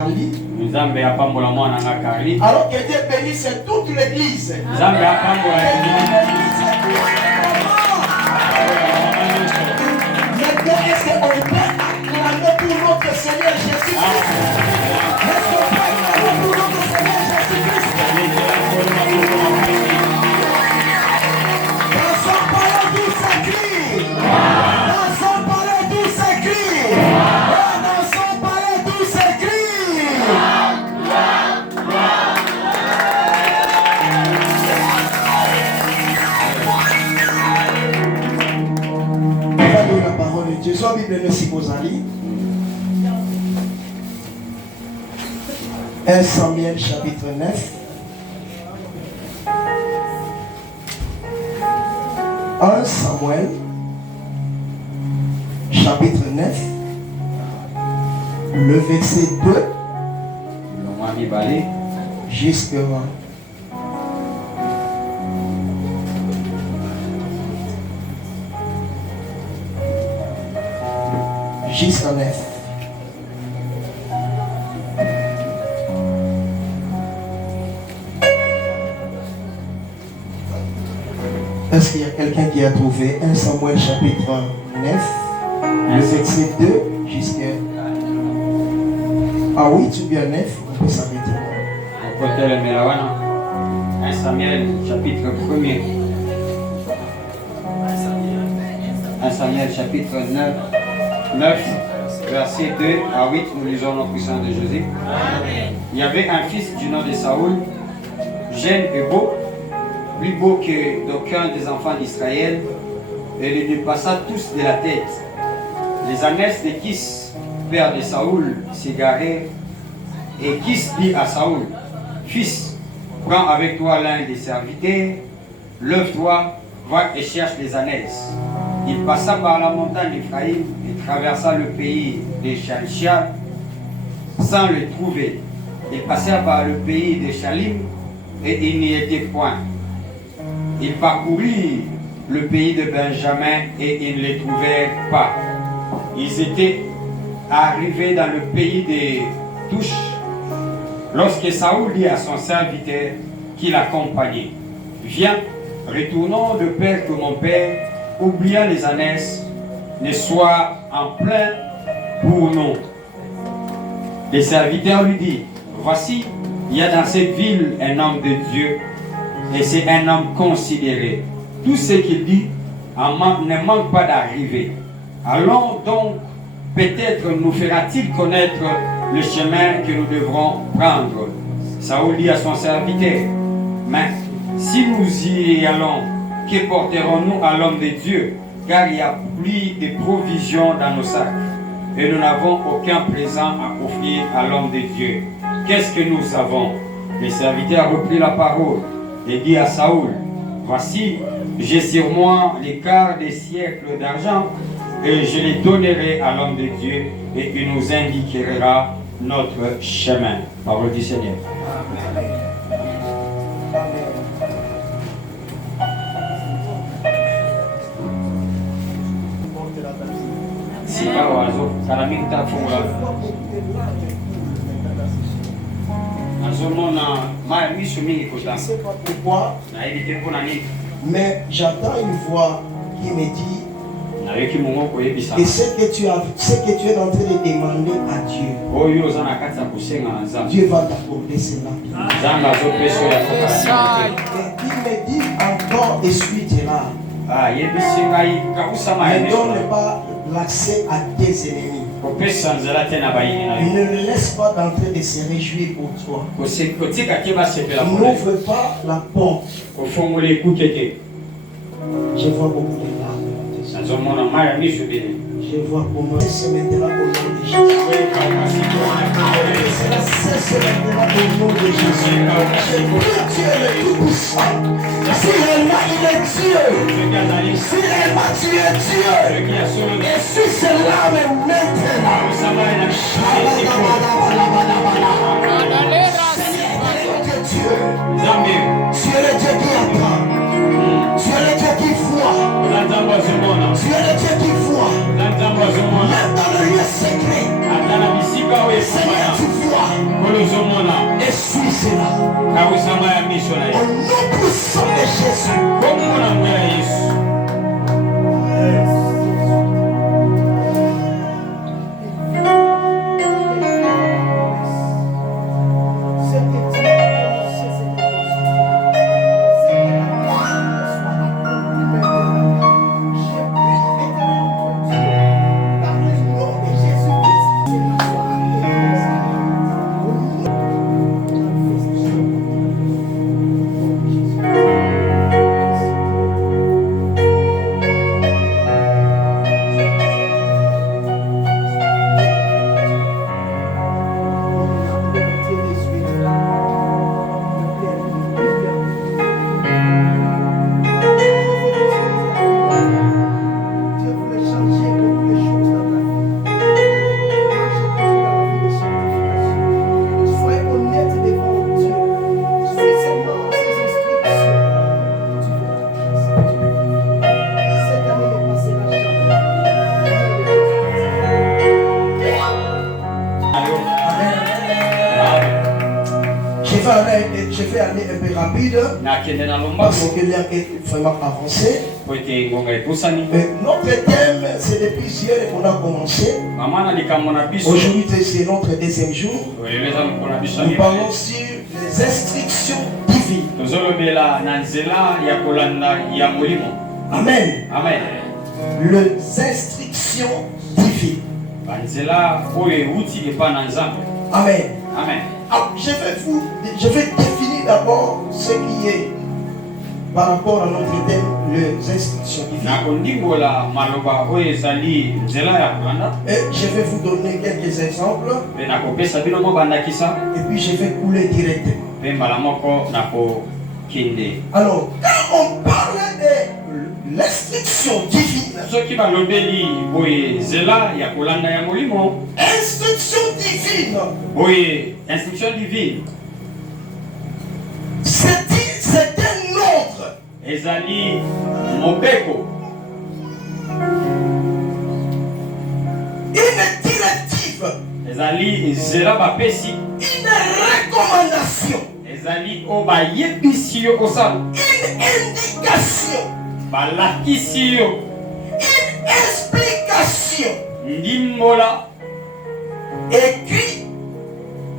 Alors que Dieu bénisse toute l'église. Maintenant, est-ce qu'on peut acclamer pour notre Seigneur Jésus-Christ? Est-ce qu'on peut acclamer pour notre Seigneur Jésus-Christ? Dans son palais tout s'écrit. Dans son palais tout s'écrit. Dans son palais tout s'écrit. La parole de Dieu. Soit Bible ne s'y pose à lire. 1 Samuel chapitre 9. 1 Samuel chapitre 9. Le verset 2 jusqu'à jusqu'à 9. Est-ce qu'il y a quelqu'un qui a trouvé 1 Samuel chapitre 9, le verset 2 jusqu'à... Ah oui, tu viens 9, on peut s'arrêter. 1 Samuel chapitre 1er. 1 Samuel chapitre 9, verset 2 à 8, nous lisons la puissance de Jésus. Il y avait un fils du nom de Saoul, jeune et beau, plus beau que d'aucun des enfants d'Israël, et le dépassa tous de la tête. Les ânesse de Kis, père de Saoul, s'égarèrent, et Kis dit à Saoul, fils, prends avec toi l'un des serviteurs, lève-toi, va et cherche les ânesse. Il passa par la montagne d'Éphraïm et traversa le pays des Chalchias sans le trouver. Il passa par le pays de Chalim et il n'y était point. Il parcourut le pays de Benjamin et ils ne les trouvèrent pas. Ils étaient arrivés dans le pays des Touches lorsque Saoul dit à son serviteur qui l'accompagnait, viens, retournons de père que mon père, oubliant les ânesses, ne soit en plein pour nous. Les serviteurs lui disent, voici, il y a dans cette ville un homme de Dieu, et c'est un homme considéré. Tout ce qu'il dit ne manque pas d'arriver. Allons donc, peut-être nous fera-t-il connaître le chemin que nous devrons prendre. Saoul dit à son serviteur, mais si nous y allons, que porterons-nous à l'homme de Dieu? Car il n'y a plus de provisions dans nos sacs. Et nous n'avons aucun présent à offrir à l'homme de Dieu. Qu'est-ce que nous avons? Le serviteur reprit la parole et dit à Saoul, voici, j'ai sur moi les quarts des siècles d'argent et je les donnerai à l'homme de Dieu et il nous indiquera notre chemin. Parole du Seigneur. Pourquoi? Mais j'entends une voix qui me dit et ce que tu es en train de demander à Dieu, Dieu va t'accorder cela. Et il me dit encore, essuie-toi là. Ne donne pas l'accès à tes ennemis. Ne le laisse pas d'entrer et se réjouir pour toi. N'ouvre pas la porte. Je vois beaucoup de larmes. Je vois comment se mettra au nom de Jésus. Cela cesse maintenant au nom de Jésus. Je prie Dieu le Tout-Puissant. Si réellement il est Dieu, si réellement tu es Dieu, et si cela me maintenant, Dieu, tu es le Dieu qui attend, tu es le Dieu qui voit, tu es le Dieu qui voit, même dans le lieu secret. Seigneur, tu vois. Et suis cela. Au nom puissant de Jésus. Je vais aller un peu rapide parce que l'heure est vraiment avancée. Notre thème, c'est depuis hier qu'on a commencé. Aujourd'hui, c'est notre deuxième jour. Nous parlons sur les instructions divines. Amen. Amen. Les instructions divines. Amen. Amen. Alors, je vais définir d'abord ce qui est par rapport à notre thème, les instructions divines. Et je vais vous donner quelques exemples. Et puis je vais couler directement. Alors, quand on parle de l'instruction divine, instruction divine, c'est un ordre. Ezali mobeko. Une directive. Ezali zela bapesi. Une recommandation. Ezali oba yebisio osala. Une indication. Balakisio. Une explication. Ndimbola. Écrit.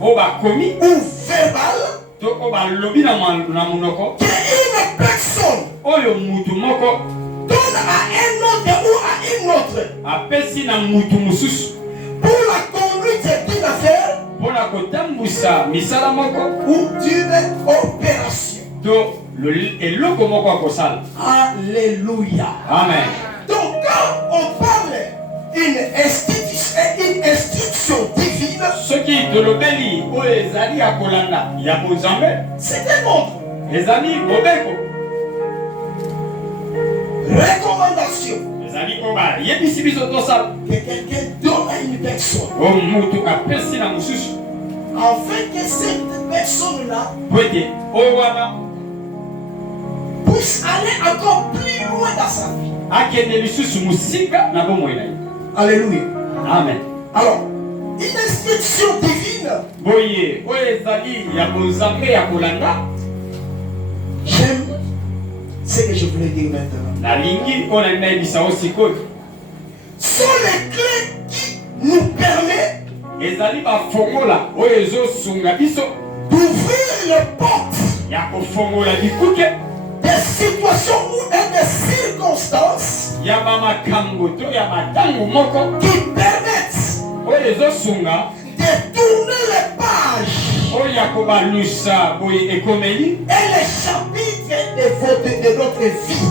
Oba komi. Ou verbal. To oba lobi na munoko. Que une personne. Oyo mutu moko. Donne à un autre ou à une autre. Apesi na mutu mususu. Pour la conduite d'une affaire. Pour la kotambusa misala moko. Ou d'une opération. To eloko moko akosala. Alléluia. Amen. Donc quand on parle une instruction divine, ce qui te lobeli o ezali akolanda ya bozambe, c'est un ordre. Ezali bobeko. Recommandation. Ezali oba yebisi biso tosala. Que quelqu'un donne à une personne. O mutu apesi na mususu. Afin que cette personne-là puisse aller encore plus loin dans sa vie. Alléluia. Amen. Alors, une instruction divine. J'aime ce que je voulais dire maintenant. Sont les clés qui nous permettent d'ouvrir les portes des situations ou des circonstances qui permettent de tourner les pages et les chapitres de notre vie.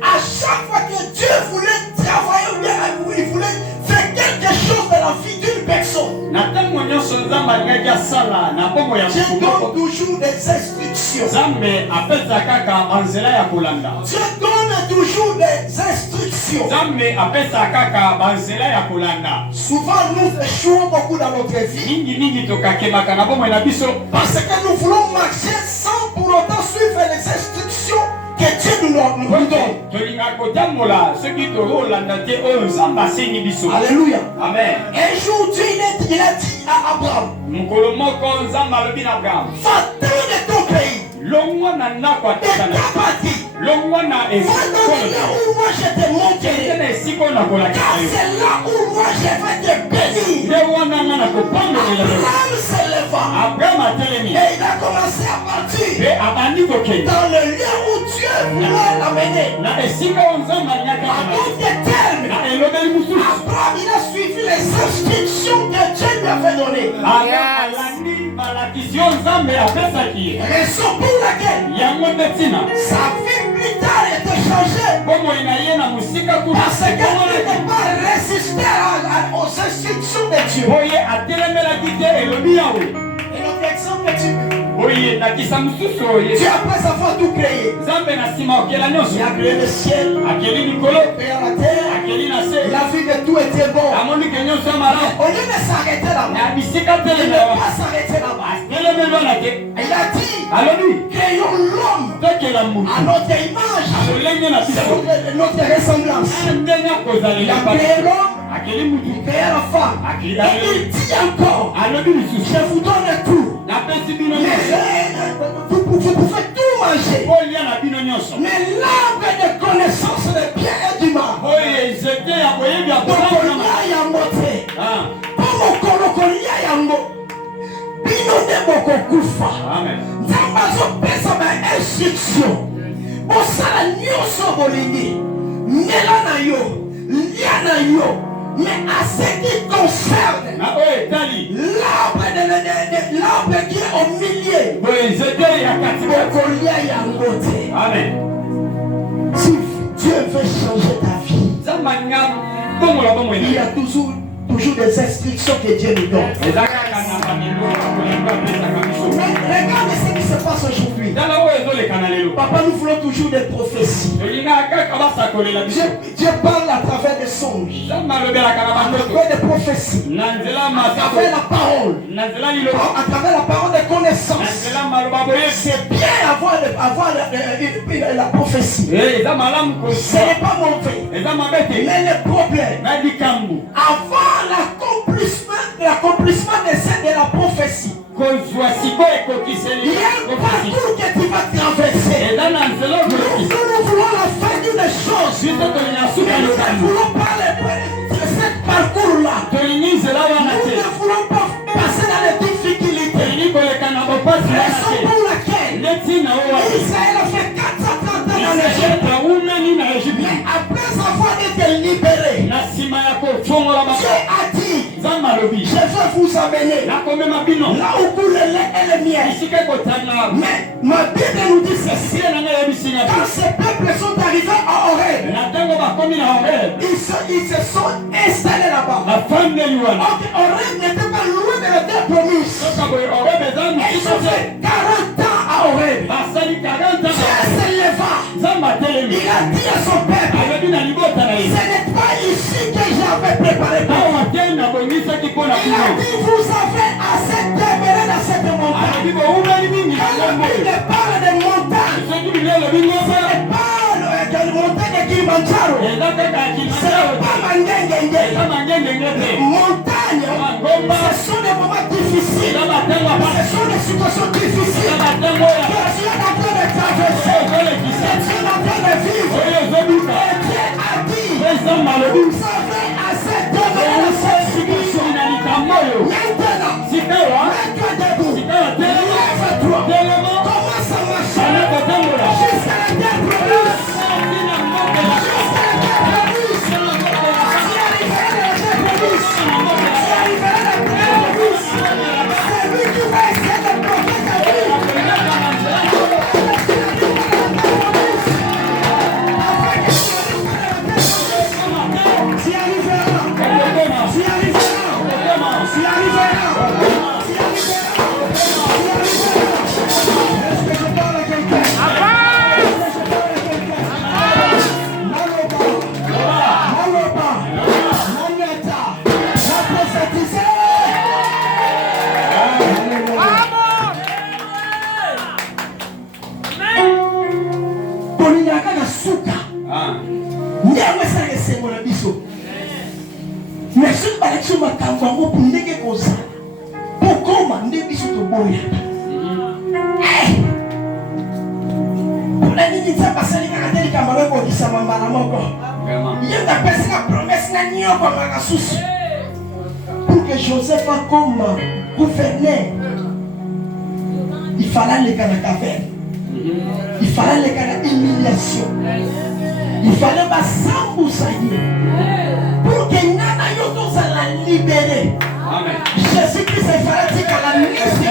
À chaque fois que Dieu voulait travailler ou bien il voulait faire quelque chose dans la vie d'une personne, Dieu donne toujours des instructions. Dieu donne toujours des instructions. Souvent nous échouons beaucoup dans notre vie parce que nous voulons marcher sans pour autant suivre les instructions que Dieu nous donne. Alléluia. Amen. Un jour, Dieu il a dit à Abraham, va-t'en de ton pays, de ta patrie, va dans le lieu où moi je te montrerai, car c'est là où moi je vais te bénir. Abraham se leva et il a commencé à partir dans le lieu où Dieu voulait l'amener. En d'autres termes, Abraham il a suivi les instructions que Dieu lui avait données. Raison pour laquelle sa vie plus tard était changée. Parce qu'elle n'était pas résistée aux instructions de Dieu. Et notre exemple est typique. Dieu, après avoir tout créé, il a créé le ciel, il a créé la terre, il a vu que tout était bon. Au lieu de s'arrêter là-bas, il ne va pas s'arrêter là-bas. Il a dit, créons l'homme à notre image, c'est notre ressemblance. Il a créé l'homme, il a créé la femme. Et il dit encore, je vous donne tout. Vous pouvez tout manger. Mais l'arbre de connaissance de bien et du mal, mais à ce qui concerne l'arbre qui est au milieu, Amen. si Dieu veut changer ta vie, il y a toujours des instructions que Dieu nous donne. Mais regarde ce qui se passe aujourd'hui. Papa, nous voulons toujours des prophéties. Dieu parle à travers des songes, à travers des prophéties, à travers la parole, à travers la parole de connaissance. C'est bien avoir la prophétie. Ce n'est pas mauvais. Mais le problème, avant l'accomplissement de la prophétie, il y a un parcours que tu vas traverser. Nous voulons la fin d'une chose. Mais nous ne voulons pas ce parcours-là. Nous ne voulons pas passer dans les difficultés. Raison pour laquelle Israël a fait 430 ans dans l'Égypte. Mais après avoir été libéré, Dieu a dit, je vais vous amener là où coule le lait et le miel. Mais ma Bible nous dit ceci. Quand ces peuples sont arrivés à Horeb, ils se sont installés là-bas. Horeb n'était pas loin de la terre promise. Ils ont fait 40 ans à Horeb. Dieu se leva. Il a dit à son peuple, ce n'est pas ici que j'avais préparé pour vous. Il a dit, vous avez assez demeurer dans cette montagne. Quand la Bible parle de montagne, ce n'est pas de montagne de Kilimanjaro. Ce n'est pas Mangengenge. Montagne, ce sont des moments difficiles. Ce sont des situations difficiles. Que tu es en train de traverser. Que tu es en train de vivre. Et Dieu a dit, vous avez assez demeurer dans cette situation. Maintenant, mets-toi debout. Lève-toi. Commence à marcher. Jusqu'à la terre promise. Jusqu'à la terre promise. Tu arriveras à la terre promise. Tu arriveras à la terre promise. C'est lui qui va essayer de bloquer ta vie. Tu arriveras. Tu arriveras. Est-ce que je parle à quelqu'un? Roma nde biso to boya. Kuna nini tsa basali ka teli ka maloko di sama mbala moko. Yenda pesa na promesse na nyoko na susu. Pour que Joseph comme gouverneur, il fallait les gars de caverne. Il fallait les gars d'humiliation. Il fallait pas s'embousailler. Pour que Nana Yoto la libérer. Jésus-Christ, il fallait que la mise